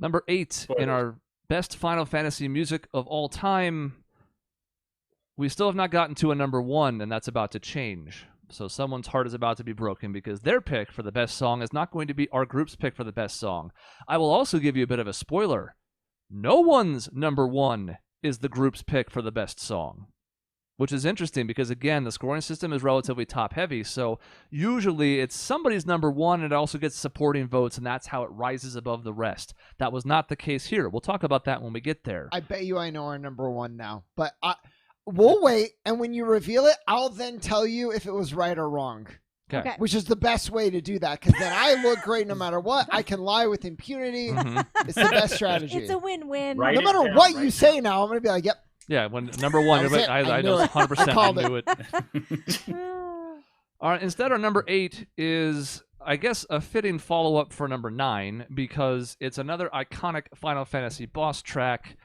Number 8 Spoilers. in our best Final Fantasy music of all time. We still have not gotten to a number 1, and that's about to change. So someone's heart is about to be broken because their pick for the best song is not going to be our group's pick for the best song. I will also give you a bit of a spoiler. No one's number 1 is the group's pick for the best song, which is interesting because, again, the scoring system is relatively top-heavy, so usually it's somebody's number 1 and it also gets supporting votes, and that's how it rises above the rest. That was not the case here. We'll talk about that when we get there. I bet you I know our number 1 now, but we'll wait, and when you reveal it, I'll then tell you if it was right or wrong. Okay. Which is the best way to do that, because then I look great no matter what. I can lie with impunity. It's the best strategy. It's a win-win. Right. No matter what you say now, I'm going to be like, yep. Yeah, when number 1, That was it. I knew know it. 100% I called I knew it. All right, instead, our number 8 is, I guess, a fitting follow-up for number 9 because it's another iconic Final Fantasy boss track,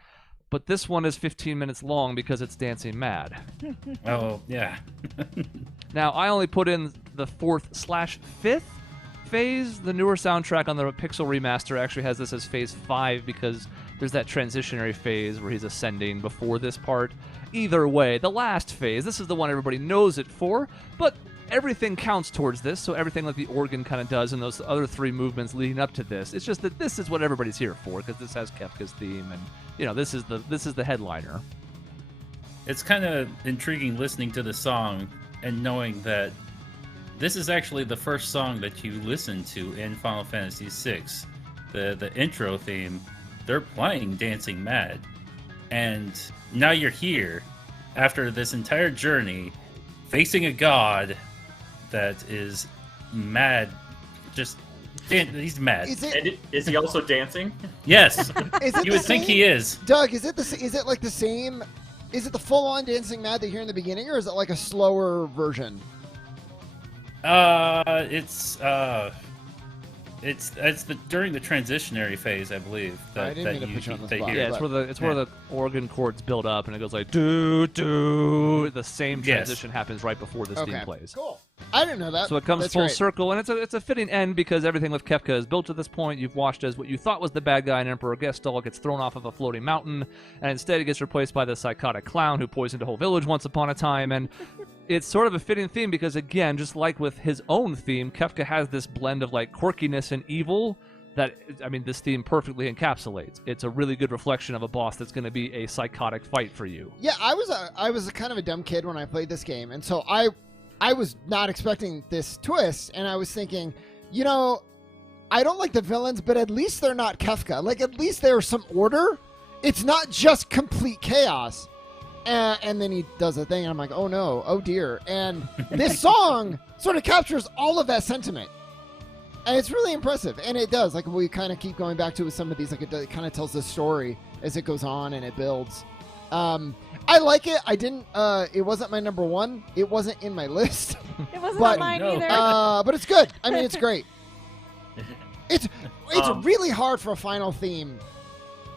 but this one is 15 minutes long because it's Dancing Mad. Oh, yeah. Now, I only put in the 4th/5th phase. The newer soundtrack on the Pixel remaster actually has this as phase 5 because there's that transitionary phase where he's ascending before this part. Either way, the last phase, this is the one everybody knows it for, but everything counts towards this, so everything like the organ kind of does and those other 3 movements leading up to this. It's just that this is what everybody's here for because this has Kefka's theme and, you know, this is the headliner. It's kind of intriguing listening to the song and knowing that this is actually the first song that you listen to in Final Fantasy VI. The intro theme, they're playing Dancing Mad. And now you're here after this entire journey facing a god that is mad. He's mad. Is he also dancing? Yes. Is it You the would think same? he is. Doug, is it like the same? Is it the full-on Dancing Mad that you hear in the beginning, or is it like a slower version? It's during the transitionary phase, I believe. I didn't mean to put you on the spot. Yeah, it's where the organ chords build up and it goes like doo doo. The same transition happens right before this theme plays. Cool. I didn't know that. So it comes That's full great. circle, and it's a fitting end because everything with Kefka is built to this point. You've watched as what you thought was the bad guy, and Emperor Gestalt gets thrown off of a floating mountain, and instead he gets replaced by the psychotic clown who poisoned a whole village once upon a time. And it's sort of a fitting theme because, again, just like with his own theme, Kefka has this blend of like quirkiness and evil that, I mean, this theme perfectly encapsulates. It's a really good reflection of a boss that's going to be a psychotic fight for you. Yeah, I was a kind of a dumb kid when I played this game, and so I was not expecting this twist, and I was thinking, you know, I don't like the villains, but at least they're not Kefka. Like, at least there's some order. It's not just complete chaos. And then he does a thing, and I'm like, oh no, oh dear. And this song sort of captures all of that sentiment. And it's really impressive. And it does. Like, we kind of keep going back to it with some of these. Like, it kind of tells the story as it goes on and it builds. I like it. I didn't, it wasn't my number 1. It wasn't in my list. It wasn't But- on mine No. either. But it's good. I mean, it's great. It's really hard for a final theme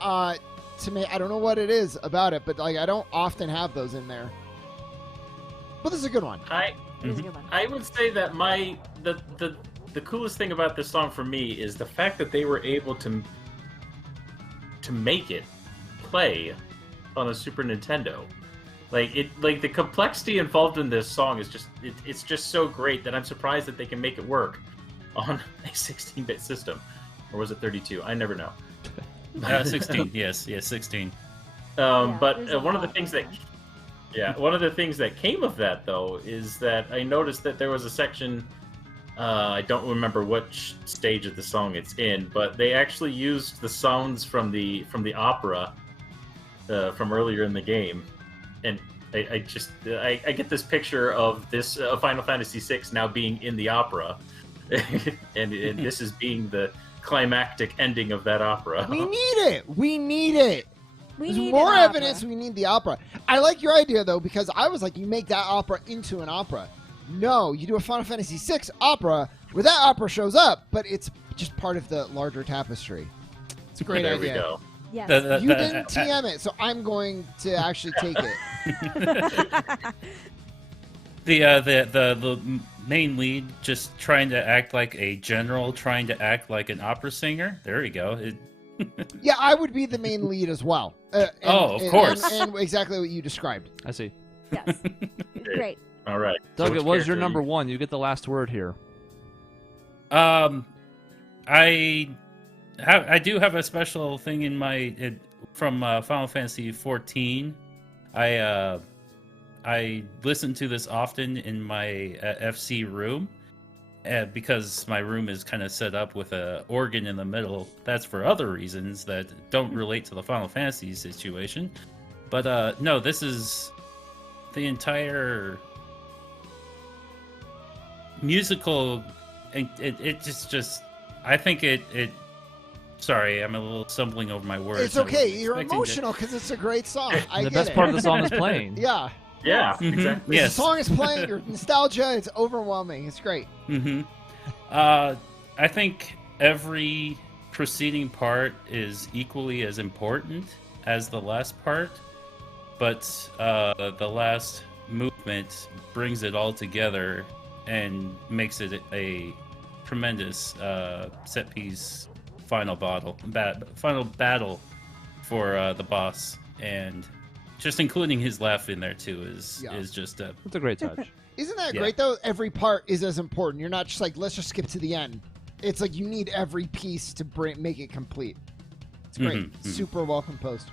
to me. I don't know what it is about it, but like I don't often have those in there. But this is a good one. It was a good one. I would say that the coolest thing about this song for me is the fact that they were able to make it play on a Super Nintendo. Like the complexity involved in this song is it's just so great that I'm surprised that they can make it work on a 16-bit system, or was it 32? I never know. 16. Yes, 16. But one of the things that came of that though is that I noticed that there was a section. I don't remember which stage of the song it's in, but they actually used the sounds from the opera from earlier in the game, and I get this picture of this Final Fantasy VI now being in the opera, and this is being the climactic ending of that opera. We need it. We need it. We There's need more an opera. evidence we need the opera. I like your idea, though, because I was like, you make that opera into an opera. No, you do a Final Fantasy VI opera where that opera shows up, but it's just part of the larger tapestry. It's a great There idea. we go. Yes. You didn't TM it, so I'm going to actually take it. The main lead just trying to act like a general, trying to act like an opera singer. There you go. Yeah, I would be the main lead as well. Of course. And exactly what you described. I see. Yes. Great. All right. Doug, which it was your character number you- one. You get the last word here. I do have a special thing in from Final Fantasy 14. I listen to this often in my FC room. Because my room is kind of set up with a organ in the middle. That's for other reasons that don't relate to the Final Fantasy situation. But no, this is the entire musical. It just I think it. Sorry, I'm a little stumbling over my words. It's I wasn't okay. You're expecting emotional because it's a great song. I The get best it. part of the song is playing. Yeah. Yeah, Mhm. exactly. The Yes. song is playing. Your nostalgia. It's overwhelming. It's great. Mm-hmm. I think every preceding part is equally as important as the last part, but the last movement brings it all together and makes it a tremendous set piece final battle for the boss, and just including his laugh in there too is just a It's a great touch. Isn't that Yeah. great though? Every part is as important. You're not just like, let's just skip to the end. It's like you need every piece to make it complete. It's great. Mhm, mhm. Super well composed.